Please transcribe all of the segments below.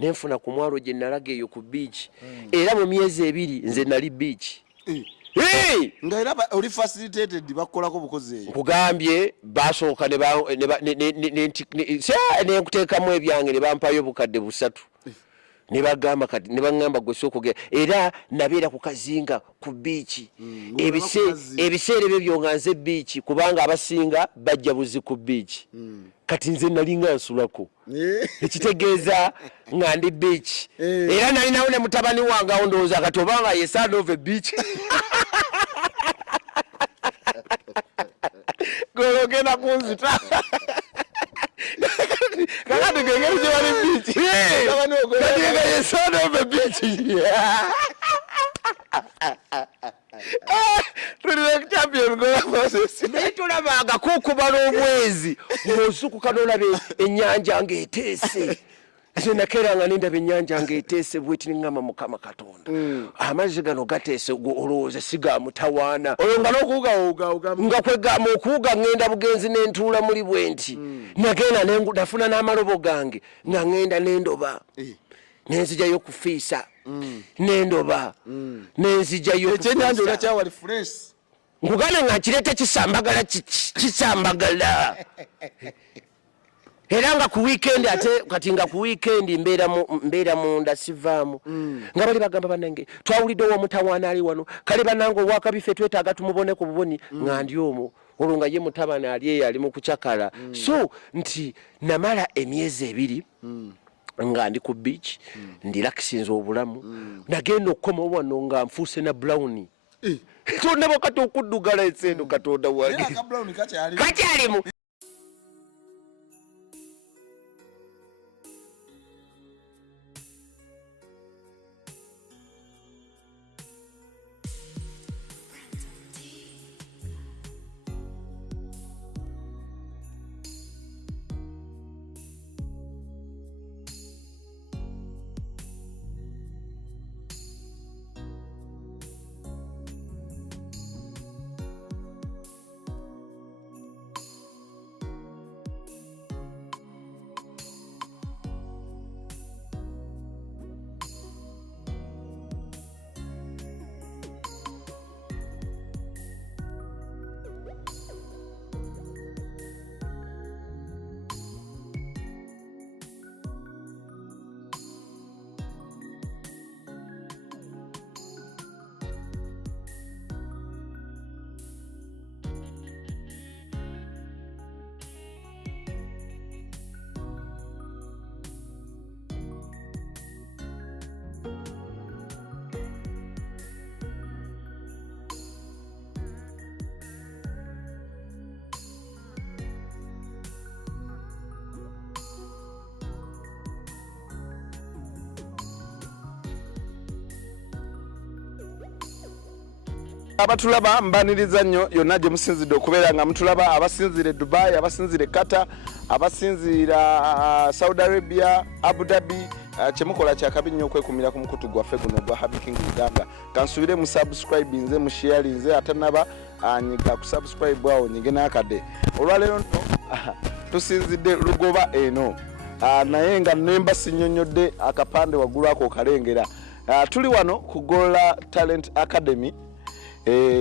nenfuna ku mwalo gye nalaga eyo ku beach era mu myezi 2 nze nali beach nga era oli facilitated bakolako bukozi eyo kugambye basooka ne nkuteekamu ebyange ne bampayo bukadde 3 ne bagamba kati ne bangamba gwe sooka era nabeera ku kazinga ku beach ebiseera ebyo nga nze beach kubanga abasinga bajja buzi ku beach kati nze nalinga nsulako ekitegeeza nga ndi beach era nalinawo ne mutabani wange awo ndowooza kati obanga ye son of a beach gologenda kunzita kakati gengeri gye bali beach kati nga ye son of a beach naye tolabanga kukuba n'omwezi ng'osukuka n'olaba ennyanja ng'eteese nze nakeranga nendaba ennyanja ng'eteese bweti neŋŋamba mukama katonda amazzi gano gateese olowooza sigamutawaana olwo nga n'okuwuga nga kwegamba okuwuga ŋŋenda bugenzi n'entuula muli bwe nti nagenda nafuna n'amalobo gange nga ŋŋenda n'endoba nenzijjayo kufiisa n'endoba nenzijjayo ekyennyanja olakyawali fresh nkugana nga nkireeta kisambagala era nga ku weekend ate kati nga ku weekend mbeera munda sivaamu nga bali bagamba bannange twawulidde ow'omutawaana ali wano kale bannange owakabife twetaaga tumubone ku buboni nga ndi omwo olwo nga ye mutabani ali eyo ali mu kucakala so nti namala emyezi 2 nga ndi ku beach ndirakisinza obulamu nagenda okukoma wano nga nfuuse na browni tondabo kati okuddugala ensendo katonda wange kakyalimu abatulaba mbaniriza nnyo yonna gye musinzidde okubeera nga mutulaba abasinzire Dubai abasinzire Qatar abasinzira Saudi Arabia Abu Dhabi kyemukola kyakabi nnyo okwekumira ku mukutu gwaffe guno gwa herbiekinguganda kansubire mu subscribe nze mu share nze atanaba anyiga ku subscribe awo nyige n'akade olwaleero nto tusinzidde lugoba eno naye nga nemba sinyonyodde akapande waggulu ako kalengera tuli wano ku Golola Talent Academy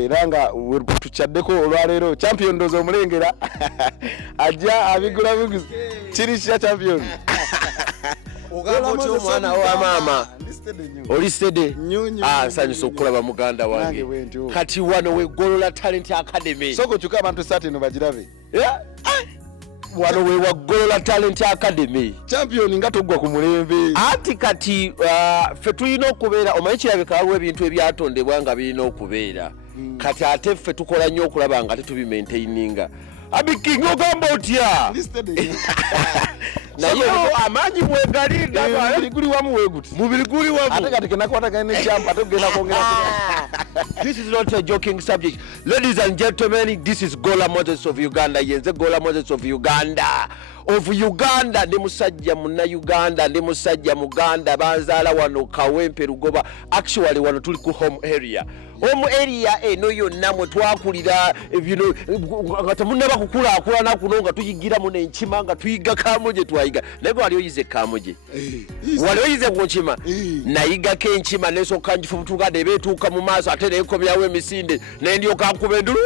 ranga tuchaddeko olwaleero champion ndozo omulengera ajja abigula biguzi kiri kya champion ogamba otyo omwana wa mama olistede nsanyusa okulaba muganda wange kati wano we Golola Talent Academy soko kyuka abantu sati no bagirabe wano we wa Golola Talent Academy champion nga togwa ku mulembe ati kati ffe tulina okubeera omanyi kirabika waliwo ebintu ebyatondebwa nga birina okubeera kati ate ffe tukola nnyo okulaba nga tetubimaintaininga abiking ogamba otya naye amaanyi bwegalinga mubiri guli wamu weguti mubiri guli wamu ate kati kenakwatagana n'ekyampa togenda kwongera This is not a joking subject. Ladies and gentlemen, this is Gololamoses of Uganda. Yenze Gololamoses of Uganda. Ndi musajja munna Uganda, ndi musajja muganda banzaala wano Kawempe Lugoba. Actually wano tuli ku home area. Home area eno yonna mwe twakulira nga temunnaba kukulaakulana kuno nga tuyigira mu n'enkima nga tuyiga kaamo gye twayita. nayiga naye wali oyize kamoje wali oyize kunkima nayiga kenkima nesooka njifubutuka ne beetuuka mu maaso ate neekomyawo emisinde ne ndyoka nkuba endulu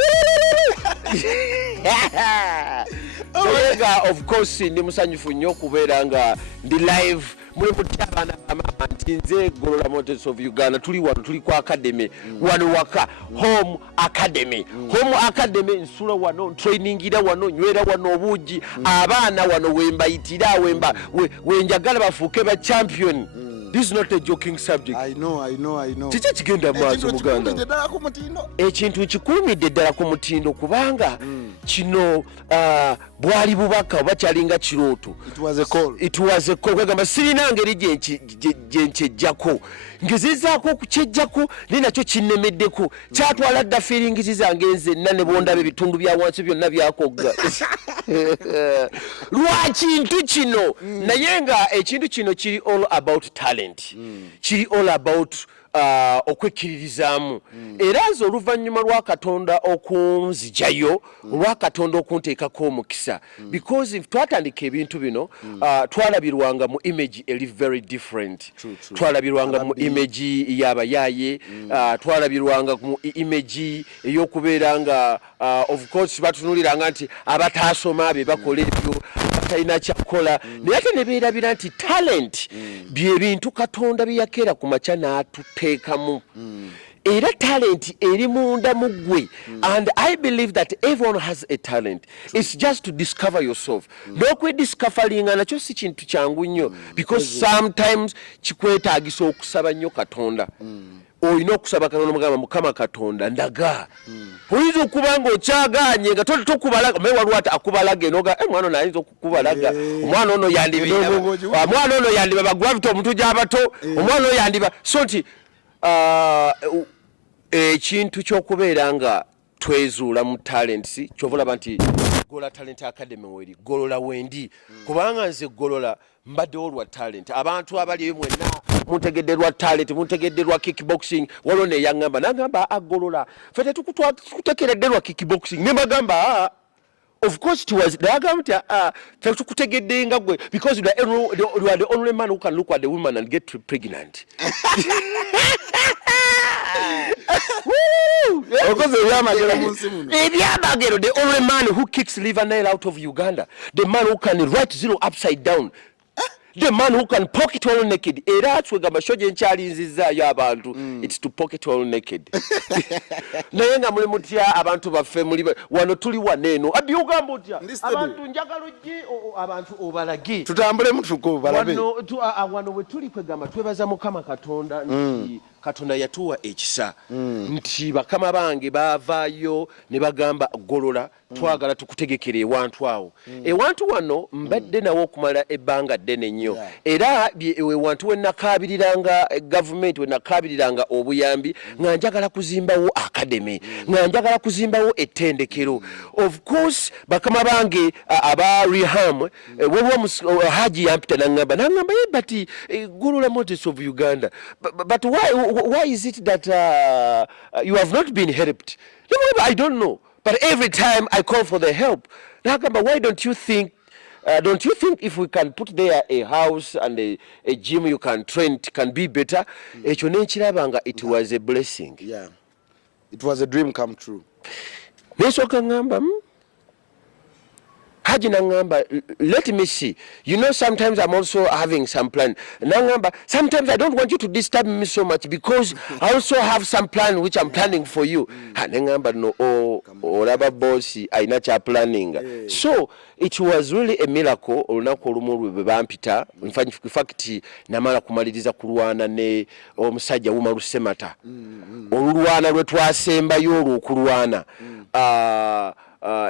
Olega of course ndi musanyufu nnyo okubeera nga ndi live muli muti abaana bamama nti nze Gololamoses of Uganda tuli wano tuli ku academy wano waka home academy nsula wano trainingira wano nywera wano obuugi abaana wano wembayitira wenjagala bafuuke ba champion. This is not a joking subject. I know. Chiche kigenda maaso Muganda. Ekintu kikumidde ddala ku mutindo kubanga kino bwali bubaka oba kyalinga kirooto. It was a call. Kwegamba sirina ngeri gyenkyejjako. Ngezizaako okukyejjako ne nakyo kinnemeddeko. Kyatwala dda feelings zange nzenna ne bondabe ebitundu bya wansi byonna byakogga. Lwakintu kino naye nga ekintu kino kiri all about talent. Kiri all about okwekkiririzaamu era nze oluvannyuma lwa Katonda okunzijayo olwa Katonda okunteekako omukisa because if twatandika ebintu bino twalabirwanga mu image eri very different. Twalabirwanga mu image y'abayaaye twalabirwanga mu image ey'okubeera nga of course batunuliranga nti abataasoma be bakola ebyo batalina kyakola naye ate ne beerabira nti talent bye bintu Katonda bye yakeera ku makya n'atuteekamu era talent eri munda mu ggwe and I believe that everyone has a talent. It's just to discover yourself. N'okwediscoveringa nakyo si kintu kyangu nnyo because sometimes kikwetaagisa okusaba nnyo Katonda. Oyina okusaba Katonda Mukama Katonda ndaga oyinza okuba nga okyagaanye nga tokubalaga naye waliwo ati akubalaga enoga mwana ono ayinza okukubalaga omwana ono yandiba bagravity omuntu gy'abato omwana ono yandiba so nti ekintu ky'okubeera nga twezuula mu talents kyova olaba nti Golola Talent Academy weri Golola wendi kubanga nze Golola mbaddewo lwa talent abantu abaliyo mwenna muntegedde lwa talent muntegedde lwa kickboxing waliwo neyaŋŋamba nagamba Golola ffe tetukutekeredde lwa kickboxing ne mbagamba of course it was nagamba nti ffe tukutegedde nga gwe because you are the only man who can look at the woman and get pregnant. The only man who kicks liver nail out of Uganda, the man who can write zero upside down, the man who can pocket all naked. It's to pocket all naked. Naye nga muli mutya abantu baffe muli wano tuli waneeno abyogamba otya abantu njagala ojje abantu obalagi tutambule mutuko balabe wano we tuli kwegamba twebaza Mukama Katonda nti Katonda yatuwa ekisa nti bakama bange baavaayo ne bagamba Golola twagala tukutegekere ewantu awo ewantu wano mbadde nawo okumala ebbanga ddene nnyo era ewantu we nakabiriranga government we nakabiriranga obuyambi nga njagala kuzimbawo academy nga njagala kuzimbawo ettendekero of course bakama bange aba Reham Haji yampita nangamba but Gololamoses of Uganda but why is it that you have not been helped? I don't know. But every time I call for the help, why don't you think if we can put there a house and a gym you can train, it can be better? It was a blessing. Yeah. It was a dream come true. Haji nangamba, let me see. You know, sometimes I'm also having some plan. Nangamba, sometimes I don't want you to disturb me so much because I also have some plan which I'm planning for you. Nangamba no, oraba bossy, I not planning. So it was really a miracle. Olunaku olumu lwe bampita. In fact, namala kumaliriza kulwana ne omusajja wuma lusemata. Olulwana lwe twasembayo olw'okulwana.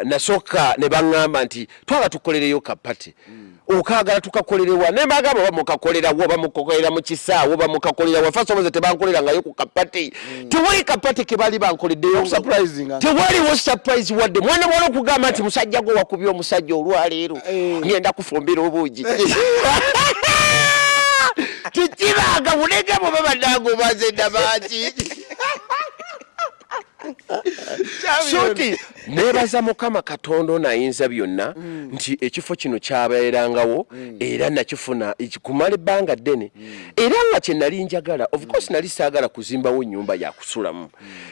Nasoka ne baŋŋamba nti twala tukolereyo kapati okaagala tukakolerewa ne bagamba bamukakolerawo bamukokolera mu kisaawo bamukakolerawo fasoboze tebankolerangayo ku kapati tewali kapati ke bali bankoleddeyo tewaliwo surprise wadde mwana bwala okugamba nti musajja gwo wakubye omusajja olwaleero ngenda kufumbira obuugi tikibanga mulege bwe babaddango bazedda baaki Shoti nebaza Mukama Katonda n'ayinza byonna nti ekifo kino kyabeerangawo era nakifuna ekikumala ebbanga ddene era nga kye nali njagala of course nali saagala kuzimbawo ennyumba ya kusulamu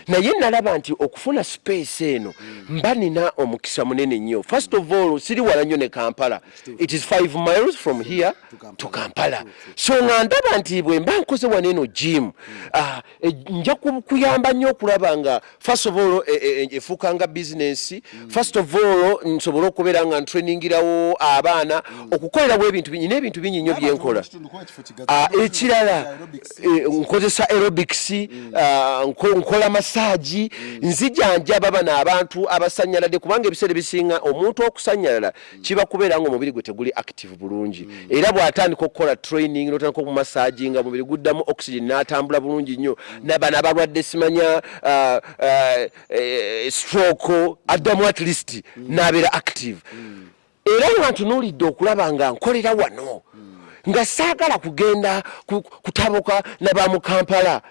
naye nalaba nti okufuna space eno mba nina omukisa munene nnyo. First of all siri wala nnyo ne Kampala, it is 5 miles from here to Kampala, so nga ndaba nti bwe mba nkoze waneno gym nja kuyamba nnyo okulaba nga first of all efuukanga business, first of all nsobola okubeera nga ntrainingirawo abaana okukolerawo ebintu bingi n'ebintu bingi nnyo byenkola. Ekirala nkozesa aerobics, nkola massage, nzijanjaba bana abantu abasanyaladde kubanga ebiseera bisinga omuntu okusanyalala kiba kubeera nga omubiri gwe teguli active bulungi era bw'atandika okukola training n'otandika okumassage nga omubiri guddamu oxygen n'atambula bulungi nnyo n'abana abalwadde simanya stroke addamu at least n'abeera active era nga ntunuulidde okulaba nga nkolera wano nga saagala kugenda kutabuka n'abamu Kampala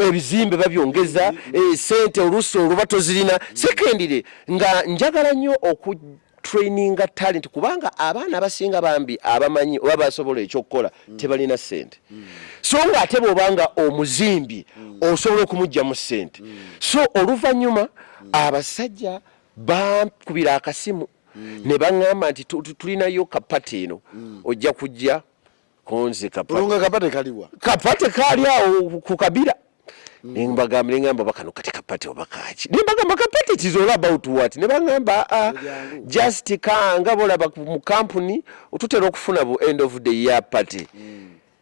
ebizimbe babyongeza sente oluusi oluba tozirina. Secondly nga njagala nnyo traininga talent kubanga abaana abasinga bambi abamanyi oba basobola ekyokukola tebalina sente so nga ate bw'obanga omuzimbi osobola okumugyamu sente so oluvannyuma abasajja bankubira akasimu ne baŋŋamba nti tulinayo kapate eno ojja kujja konze kapate kaliwa kapate kali awo ku Kabira nembagamba bakano kati kapate obakaki nembagamba kapate it is all about what nebagamba just kanga bolaba mu company otutera okufuna bu end of the year party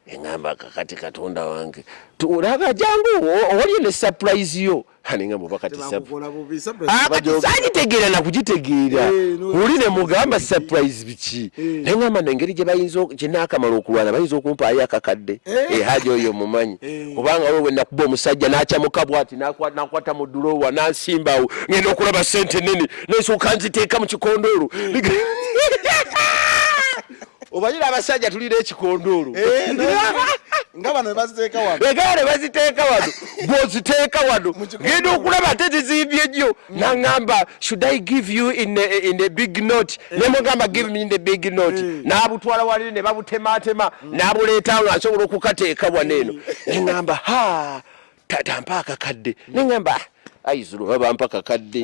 engamba kakati Katonda wange tulaga jangu oli ne surprise yo haningamba bakati surprise sagitegeera na kugitegeera uli ne mugamba surprise biki nengamba nengeri gye bayinzo kinakamala okulwana bayinzo okumpa ayakakadde hajo yo mumanyi kubanga wewe nakuba omusajja n'akyamuka bwati nakwata mu dulowa nansimbawo ngenda okulaba sente nene neso kanziteeka mu kikondolo obanyira abasajja tulira ekikondolo nga bano baziteeka wano egale baziteeka wano bwoziteeka wano ngenda okulaba ate zizimbye nnyo naŋŋamba should I give you in a big note nemugamba give me in the big note n'abutwala walire ne babutemaatema n'abuleetawo ng'asobola okukateeka waneeno neŋŋamba tampa akakadde neŋŋamba ayizulu bampa kakadde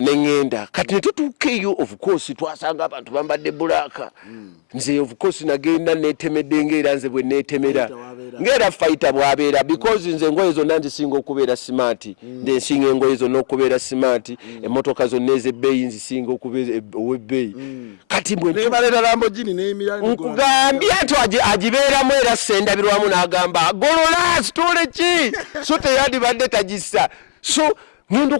neŋŋenda kati ne tutuuka eyo of course twasanga abantu bambadde bulaka nze of course nagenda netemedde ng'era nze bwe neetemera ng'era fighter bw'abeera because nze engoye zonna nzisinga okubeera smart nsinga engoye zonna okubeera smart emmotoka zonna ez'ebbeeyi nzisinga okubeera ow'ebbeeyi kati nkugambye nti agibeeramu era sendabirwamu n'agamba golola sitole ki so teyandibadde tagissa so ngenda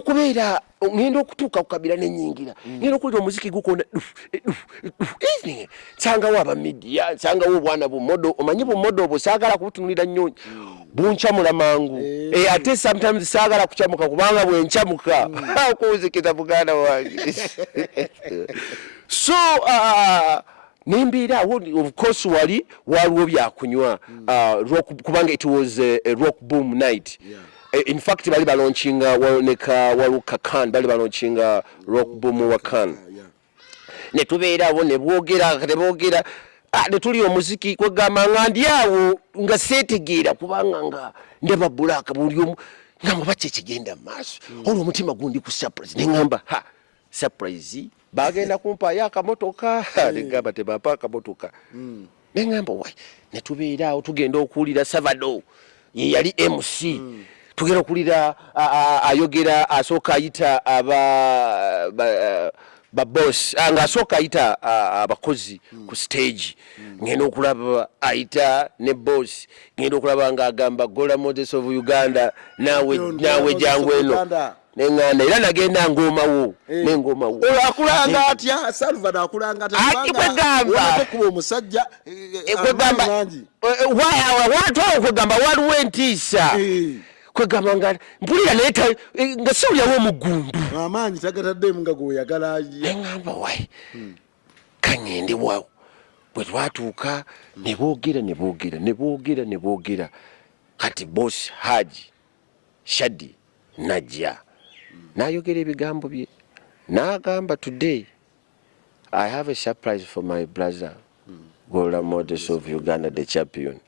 okutuuka ku Kabira n'ennyingira ngenda okuwulira omuziki gukonda nsangawo abamidiya nsangawo obwana bumodo omanyi bumodo obwo saagala kubutunulira nnyo buncamula mangu ate sometimes saagala kucamuka kubanga bwencamuka okuwuzikiza buganda wange so nimbiira of course waliwo byakunywa kubanga it was a rock boom night. In fact bali balonchinga waluka kan bali balonchinga rock boom wa kan ne tubeera abo ne boogera ne tuli omuziki kwegamba nga ndyawo nga seetegeera kubanga nga ndaba bulaka buli omu ngamba baki ekigenda maaso olwo omutima gundi ku surprise neŋŋamba surprise bagenda kumpaayo akamotoka neŋŋamba tebampa akamotoka neŋŋamba wai ne tubeera awo tugenda okuwulira Savado ye yali MC tugenda okulira ayogera asooka ayita baboss ng'asooka ayita abakozi ku stage ngenda okulaba ayita ne boss ngenda okulaba ng'agamba gololamoses of Uganda naawe jangu eno neŋŋanda era nagenda ngoomawo n'engoomawo akulanga atya Salva akulanga kwegamba kuba omusajja kwegamba watwala okwegamba waliwo entiisa kwegamba nga mpulira naye nga siwulirawo omugundu amaanyi tagataddemu nga gweoyagala neŋŋamba wai kaŋŋende wawo bwe twatuuka ne boogera kati boss Haji Shadi najja n'ayogera ebigambo bye n'agamba today I have a surprise for my brother gololamoses of Uganda the champion.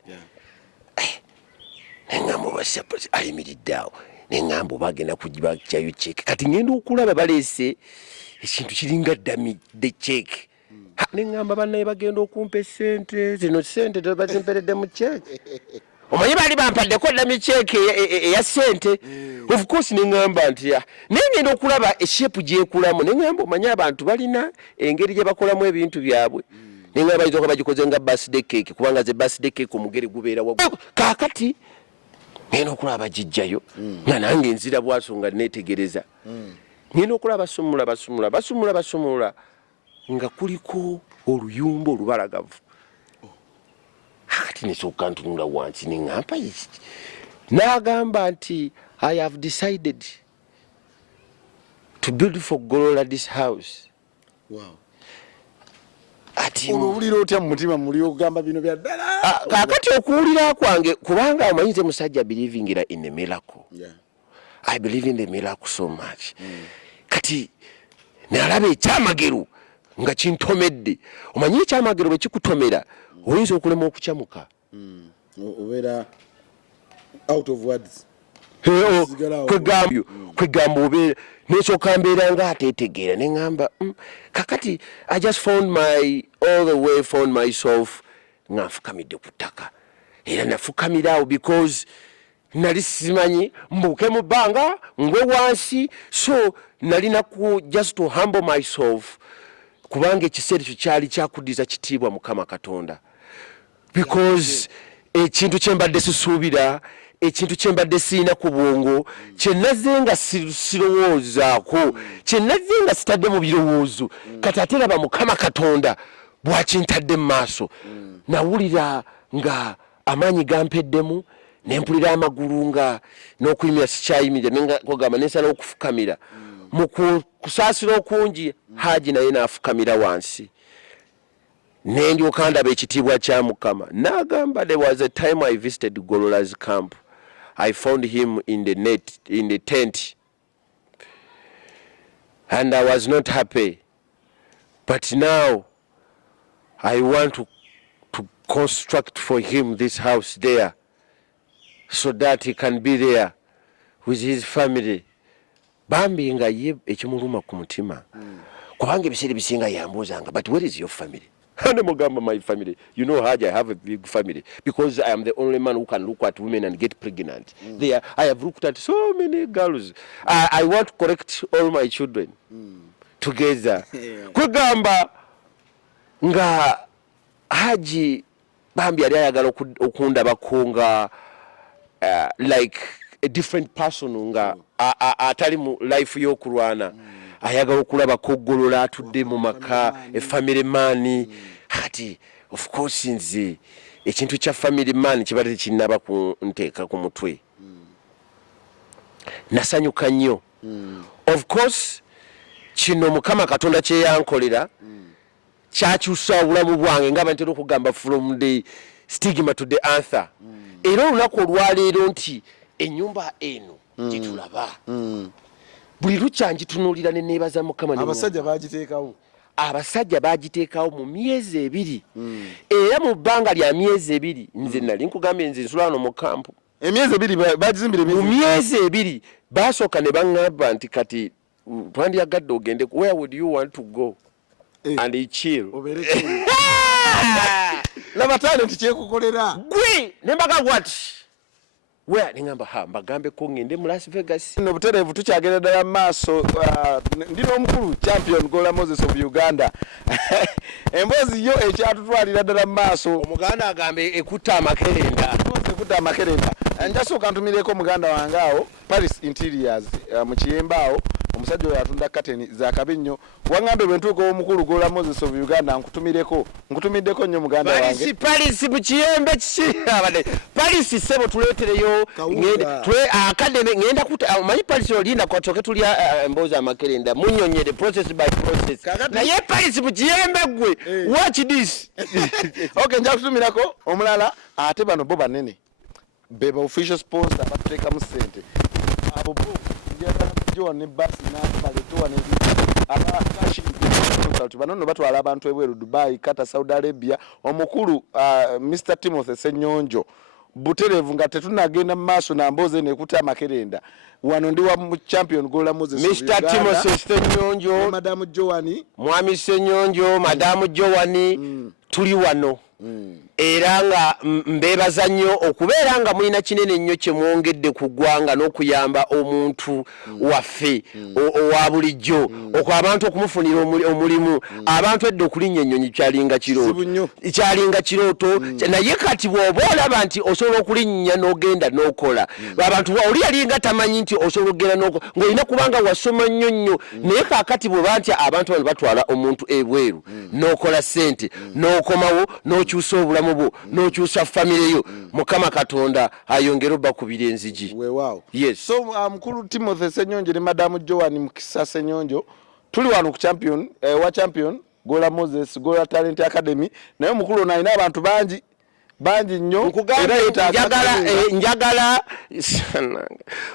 Neŋŋamba oba surprise ayimiridde awo neŋŋamba oba agenda kugibakyayo check kati ngenda okulaba baleese ekintu kiringa the check. Neŋŋamba bannaye bagenda okumpa esente zino sente tebazimperedde mu check. Omanyi baali bampaddeko dami check eya sente. Of course neŋŋamba nti nengenda okulaba eshepu gyekulamu neŋŋamba omanyi abantu balina engeri gye bakolamu ebintu byabwe. Neŋŋamba bayinza okuba bagikoze nga birthday cake kubanga ze birthday cake omugere gubeera waggulu. Kaakati ngenda okulaba bagijjayo nga nange nzira bwaso nga neetegereza. Ngenda okulaba basumula nga kuliko oluyumba olubalagavu. Kati nesooka ntunula wansi neŋŋamba n'agamba nti I have decided to build for Golola this house. Wow. Ati owulira otya mu mutima muli okugamba bino bya ddala? Kaakati okuwulira kwange kubanga omanyize musajja believing in a miracle. Yeah. I believe in the miracle so much. Kati nalaba ekyamagero nga kintomedde. Omanyi ekyamagero bwe kikutomera oyinza okulema okukyamuka. Obeera out of words. Kwegamba obeera nesooka mbeera nga ateetegeera neŋŋamba kakati I just found myself nga nfukamidde ku ttaka era nafukamira awo because nali simanyi mbuuke mu bbanga ngwe wansi so nalina ku just to humble myself kubanga ekiseera ekyo kyali kyakuddiza kitiibwa Mukama Katonda because ekintu kyembadde sisuubira ekintu kyembadde siina ku bwongo kyenazze nga sirowoozaako kyenazze nga sitadde mu birowoozo kati ate laba Mukama Katonda bwakintadde mu maaso nawulira nga amaanyi gampeddemu nempulira amagulu nga n'okuyimira sikyayimirira nenkogamba nensala okufukamira mu kusaasira okungi Haji naye n'afukamira wansi nendyoka ndaba ekitiibwa kya Mukama n'agamba there was a time I visited Golola's camp. I found him in the tent and I was not happy, but now I want to construct for him this house there so that he can be there with his family. Bambi nga ye ekimuluma ku mutima kubanga ebiseera bisinga yambuzanga but where is your family? And my family, you know, Haji, I have a big family because I am the only man who can look at women and get pregnant. There, I have looked at so many girls. I want to correct all my children together. Kugamba nga Haji bambi yali ayagala okunda bakunga like a different person nga atali mu life y'okulwana. Ayagala okulaba ko Golola atudde mu maka a family man ati of course nze ekintu kya family man kibadde kinnaba kunteeka ku mutwe nasanyuka nnyo of course kino Mukama Katonda kye yankolera kyakyusa obulamu bwange nga bantera okugamba from the stigma to the answer era olunaku olwaleero nti ennyumba eno gitulaba buli lukya njitunuulira ne neebaza Mukama abasajja baagiteekawo mu myezi ebiri era mu bbanga lya myezi ebiri nze nali nkugambye nze nsula wano mu kampu emyezi ebiri bagizimbira mu myezi ebiri baasooka ne baŋŋamba nti kati twandiyagadde ogende where would you want to go and chill laba talent kyekukolera gwe ne mbaga what where ningamba mbagambe ko ngende mu Las Vegas no buterevu tukyagenda ddala mu maaso ndino omukulu champion Gololamoses of Uganda Embozi yo ekyatutwalira ddala mu maaso omuganda agambe ekutta amakerenda njasooka ntumireko muganda wange awo Paris Interiors mu Kiyemba awo omusajja oyo atunda kateni za kabi nnyo wangambe bwe ntuuka omukulu Gololamoses of Uganda nkutumiddeko nnyo muganda wange Paris mu Kiyembe kiki Paris sebo tuleetereyo ngenda kuta manyi Paris olinda kwatoke tulya Embozi amakerenda munyonyere process by process naye Paris mu Kiyembe gwe watch this okay nja kutumirako omulala ate bano bo banene beba official sponsor abatuteekamu ssente abo bo John ne basi n'ambale tuwa ne abakashi bano batwala abantu ebweru Dubai, Qatar, Saudi Arabia. Omukulu Mr. Timothy Senyonjo buterevu nga tetunagenda mu maaso na Mboze nekuta makerenda wano ndi wa champion gololamoses Mr. Timothy Senyonjo, Madam Joani, Mwami Senyonjo, Madam Joani, tuli wano. Era nga mbebaza nnyo okubeera nga mulina kinene nnyo kye mwongedde ku ggwanga n'okuyamba omuntu waffe owa bulijjo abantu okumufunira omulimu abantu edda okulinnya ennyonyi kyalinga kirooto naye kati bw'oba olaba nti osobola okulinnya n'ogenda n'okola abantu oli yalinga tamanyi nti osobola okugenda n'okola ng'olina kubanga wasoma nnyo nnyo naye kaakati bw'oba nti abantu bano batwala omuntu ebweru n'okola ssente n'okomawo n'okyusa obulamu bwo n'okyusa famire yo Mukama Katonda ayongera obakubira enzigi. Yes. So mukulu Timothy Senyonjo ne Madam Joani Mukisa Senyonjo tuli wano ku champion wa champion Gololamoses Gola Talent Academy naye mukulu naina abantu banji nnyo njagala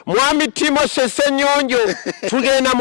Mwami Timothy Senyonjo tugenda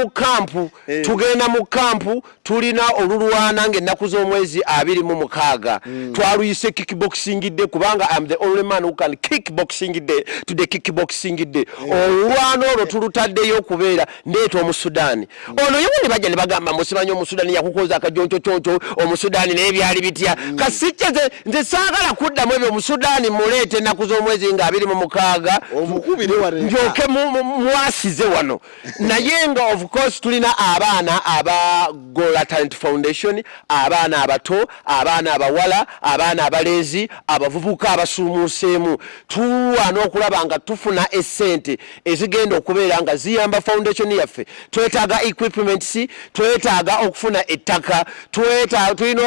mu kampu tulina olulwana ng'ennaku z'omwezi 26 twaluyise kickboxing day kubanga I'm the only man who can kickboxing day to the kickboxing day olulwana olwo tulutaddeyo okubeera ndeeta Omusudani ono yewali bajja ne bagamba musimanyi Omusudani yakukoza akajoncho choncho Omusudani n'ebyali bitya kasikyeze nze saagala kuddamu ebyo Omusudani muleete ennaku z'omwezi nga 26 omukubire wale njoke mwasize wano naye nga of course tulina abaana aba Gola Talent Foundation, abaana abato, abaana abawala, abaana abalenzi, abavubuka abasuumuseemu tulwana okulaba nga tufuna essente ezigenda okubeera nga ziyamba foundation yaffe. Twetaaga equipments, twetaaga okufuna ettaka, tulina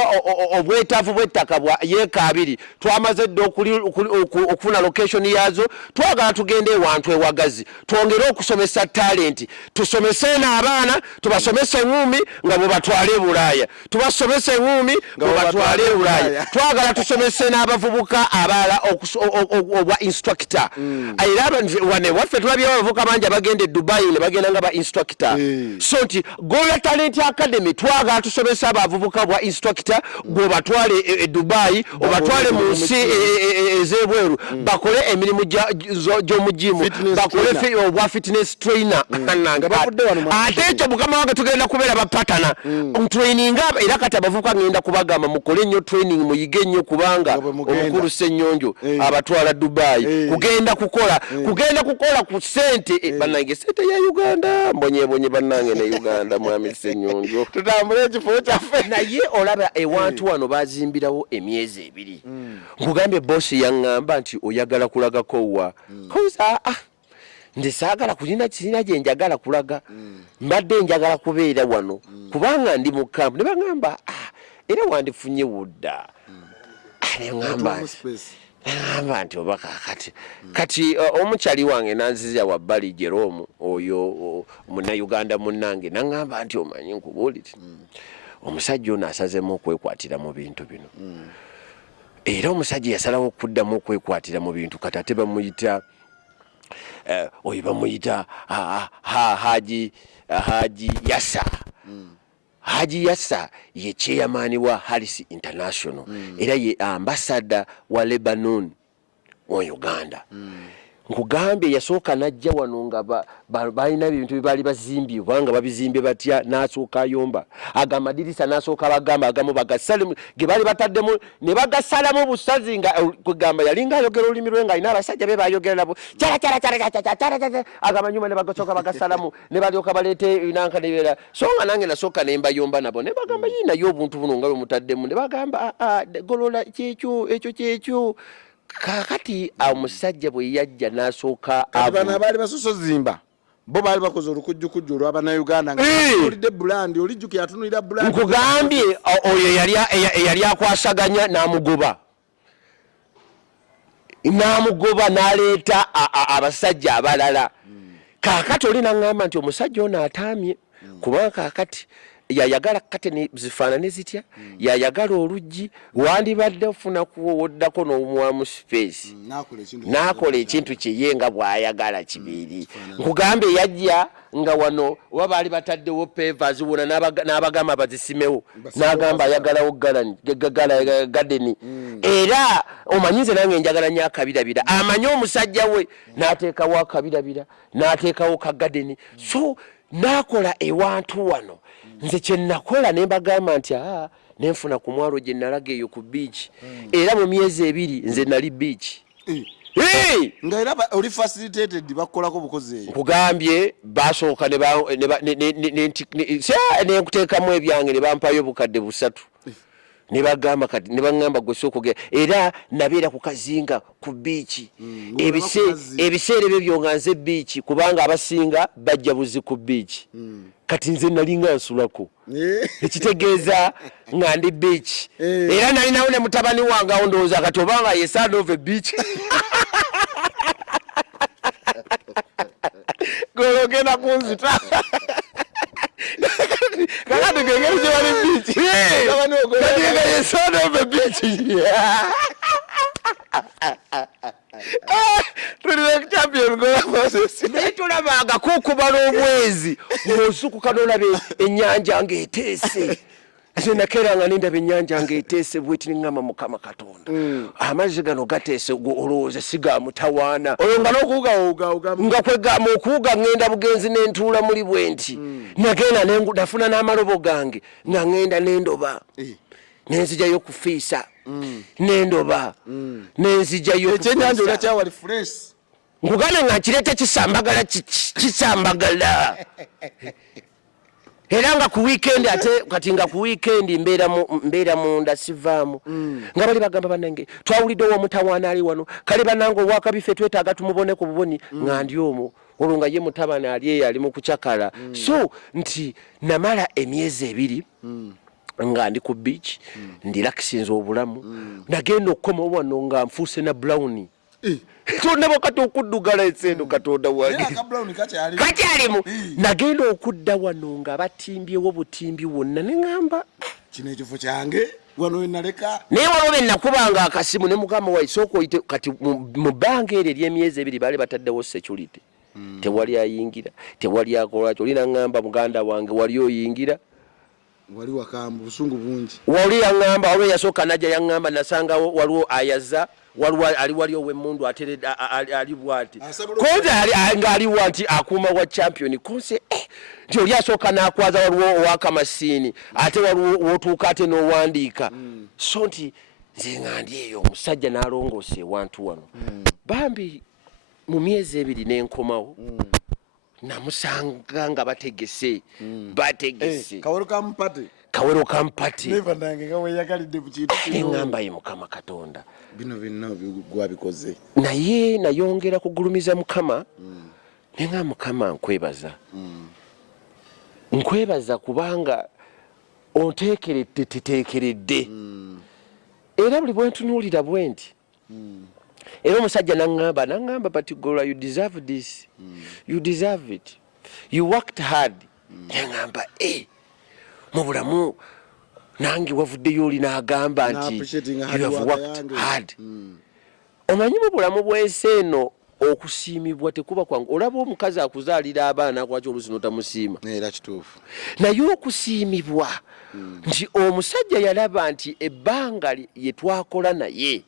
obwetaavu bw'ettaka bwa yeeka 2 twamaze dde okufuna location yazo. Twagala tugende ewantu ewagazi twongere okusomesa talent, tusomese n'abaana tubasomese eŋŋumi nga bwe batwale Bulaaya, tubasomese eŋŋumi nga bwe batwale Bulaaya. Twagala tusomese n'abavubuka abalala obwa instructor. Era wane waffe tulabye abavubuka bangi abagenda e Dubai ne bagenda nga ba instructor. So nti Gola Talent Academy twagala tusomesa abavubuka bwa instructor gwe batwale e Dubai obatwale mu nsi ez'ebweru bakole emirimu gy'omugimu bakole obwa fitness trainer. Ate ekyo Mukama wange tugenda kubeera bapatana training era kati abavubuka ngenda kubagamba mukole nnyo training muyige nnyo kubanga omukulu Senyonjo abatwala Dubai kugenda kukola ku sente bannange sente ya Uganda mbonyebonye bannange ne Uganda Mwami Senyonjo tutambule ekifo kyaffe. Naye olaba ewantu wano bazimbirawo emyezi 2 nkugambye boss yaŋŋamba nti oyagala kulagako wa koza nze saagala kulina kirina gye njagala kulaga mbadde njagala kubeera wano kubanga ndi mu kampu ne baŋŋamba era wandifunye wudda ngamba nti oba kati omukyali wange nanziza wabbali Jerome oyo munnauganda munnange naŋŋamba nti omanyi nkubuulire omusajja ono asazemu okwekwatira mu bintu bino era omusajja yasalawo okuddamu okwekwatira mu bintu kati ate bamuyita oyo bamuyita Haji Yassa. Haji Yassa ye chairman wa Harris International era ye ambassador wa Lebanon mu Uganda. Nkugambye yasooka najja wano nga balina ebintu bibali bazimbye kubanga babizimbye batya n'asooka ayomba agamadirisa n'asooka bagamba agamu bagasale ge bali bataddemu ne bagasalamu busazi nga kugamba yalinga ayogera olulimi lwe nga alina abasajja be bayogera nabo agamba nyuma ne bagasooka bagasalamu ne balyoka baleete nanka nebeera so nga nange nasooka ne mbayomba nabo ne bagamba yinayo obuntu buno nga bwe mutaddemu ne bagamba Golola kyekyo kakati omusajja bwe yajja n'asooka abana baali basuso zimba bo baali bakoze olukujjukujju olw'Abannayuganda nga olidde bulandi olijjuki yatunulira bulandi. Nkugambye oyo yali akwasaganya n'amugoba n'aleeta abasajja abalala. Kaakati oli naŋŋamba nti omusajja ono ataamye kubanga kaakati yayagala kateni zifaanane zitya yayagala oluggi wandibadde ofuna kuwoddako n'omwamu space n'akola ekintu kye nga bw'ayagala kibiri nkugambe yajja nga wano oba baali bataddewo pavers wona n'abagamba bazisimewo n'agamba ayagalawo gadeni era omanyize nange njagala nnyo akabirabira amanye omusajja we n'ateekawo akabirabira n'ateekawo ka gadeni so n'akola ewantu wano nze kye nakola ne mbagamba nti nenfuna ku mwalo gye nalaga eyo ku beach era mu myezi 2 nze nali beach nga era oli facilitated bakolako bukozi eyo nkugambye basooka ne nkuteekamu ebyange ne bampayo bukadde 3 ne bagamba kati ne baŋŋamba gwe sookogera era nabeera ku kazinga ku biiki ebiseera ebyo byonga nze biiki kubanga abasinga bajja buzi ku biiki kati nze nali nga nsulako ekitegeeza nga ndi biiki era nalinawo ne mutabani wange awo ndowooza kati obanga yesaana ove biiki gologenda kunzita kakati gengeri gye bali biiki katiga yesaana ove biiki tulina champion gololamoses naye tulabangako okubala omwezi ng'osukuka n'olaba ennyanja ng'eteese nze nakeranga nindaba ennyanja ng'eteese bweti niŋŋamba mukama katonda amazzi gano gateese olowooza si ga mutawaana oyo nga n'okuwuga nga kwegamba okuwuga ŋŋenda bugenzi n'entuula muli bwe nti nagenda nafuna n'amalobo gange nga ŋŋenda n'endoba nenzijjayo kufiisa n'endoba nenzijjayo ekyennyanja olakyawali fresh nkugana nga nkirete kisambagala era nga ku weekend ate kati nga ku weekend mbeera munda sivaamu nga bali bagamba bannange twawulidde ow'omutawaana ali wano kale bannange owakabife twetaaga tumubone ku buboni nga ndi omwo olwo nga ye mutabani ali eyo ali mu kucakala so nti namala emyezi 2 nga ndi ku beach ndirakisinze obulamu nagenda okukoma wano nga nfuuse na browni tondabo kati okuddugala ensendo katonda wange kakyalimu nagenda okudda wano nga batimbyewo butimbi wonna neŋŋamba kino ekifo kyange wano wenaleka naye waliwo benakubanga akasimu ne mukama wayi sooka oyite kati mu bbanga eryo ery'emyezi 2 baali bataddewo security tewali ayingira tewali akolaki oli naŋŋamba muganda wange wali oyingira wali wakamba busungu bungi wali yaŋŋamba waliwo yasooka najja yaŋŋamba nasangawo waliwo ayaza waliwo ow'emmundu ateredde ali bwati konze ng'ali wanti akuuma wa champion konse nti oli asooka n'akwaza waliwo owakamasini ate waliwo wotuuka ate n'owandiika so nti nze nga ndi eyo omusajja n'alongoose ewantu wano bambi mu myezi 2 n'enkomawo namusanga nga bategese kawero kampati neŋŋamba ye mukama katonda bino byonna gwabikoze naye nayongera kugulumiza mukama nenga mukama nkwebaza kubanga onteekeredde era buli bwentunuulira bwe nti era omusajja naŋŋamba but Golola, you deserve this you deserve it you worked hard neŋŋamba mu bulamu nange wavuddeyo oli n'agamba nti you have worked hard omanyi mu bulamu bw'ensi eno okusiimibwa tekuba kwangu olaba omukazi akuzaalira abaana akwaki oluusi n'otamusiima era kituufu naye okusiimibwa nti omusajja yalaba nti ebbanga lye twakola naye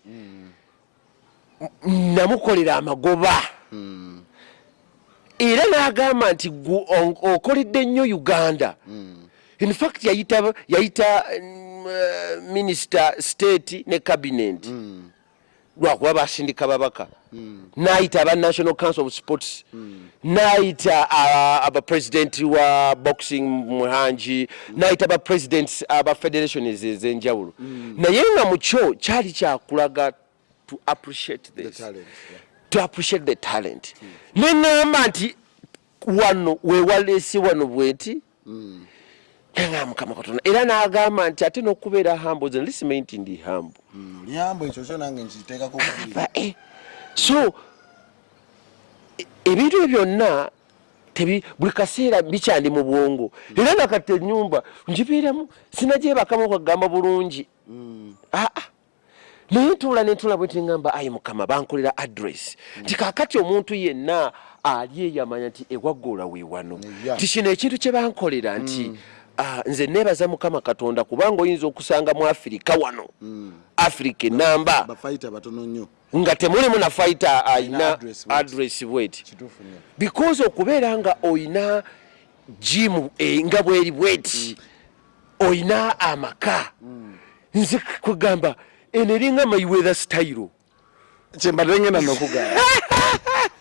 namukolera amagoba era n'agamba nti okoledde nnyo Uganda in fact yayita minister state ne cabinet lwakuba basindika babaka n'ayita aba National Council of Sports n'ayita aba president wa boxing Muhanji n'ayita aba presidents aba federations ez'enjawulo naye nga mu kyo kyali kyakulaga to appreciate this to appreciate the talent neŋŋamba nti wano wewaleesi wano bweti nga mukama katonda era n'agamba nti ate n'okubeera humble nze lisime nti ndi humble lyambo ekyo kyo nange nkiteekako so ebintu byonna buli kaseera bikyandi mu bwongo era nakati ennyumba njibiiramu sinagyebakamu kwagamba bulungi naye ntuula bwe tingamba ayi mukama bankolera address nti kaakati omuntu yenna ali eyamanya nti ewaggoola we wano nti kino ekintu kye bankolera nti nze neebaza mukama katonda kubanga oyinza okusanga mu Afirika wano Africa enamba bafayita batono nnyo nga temulimu na fighter ayina address bweti because okubeera nga oyina gym nga bweri bweti oyina amaka nze kugamba eneringa Mayweather style kyembadengena nokugamba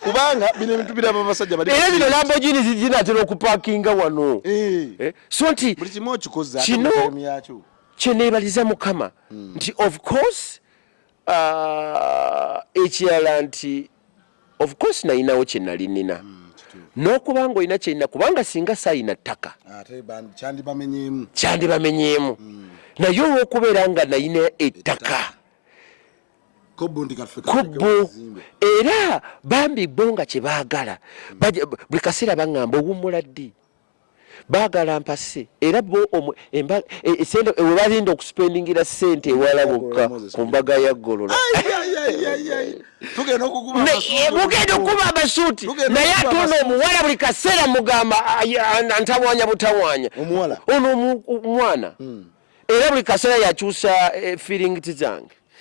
kubanga bino ebintu biraba abasajja bali era zino Lamborghini zinatera okupakinga wano so nti buli kimu okikoza kino kyeneebaliza mukama nti of course ekirala nti of course nayinawo kye nali nina n'okubanga olina kyerina kubanga singa sayina ttaka kyandibamenyeemu naye olw'okubeera nga nayina ettaka kubbo era bambi bo nga kye baagala buli kaseera baŋŋamba owummula ddi baagala mpase era bo we balinda okuspendingira ssente ewala bokka ku mbaga ya Golola mugenda okuba amasuuti naye ate ono omuwala buli kaseera mugamba ntamwanya butamwanya ono omwana era buli kaseera yakyusa feelingiti zange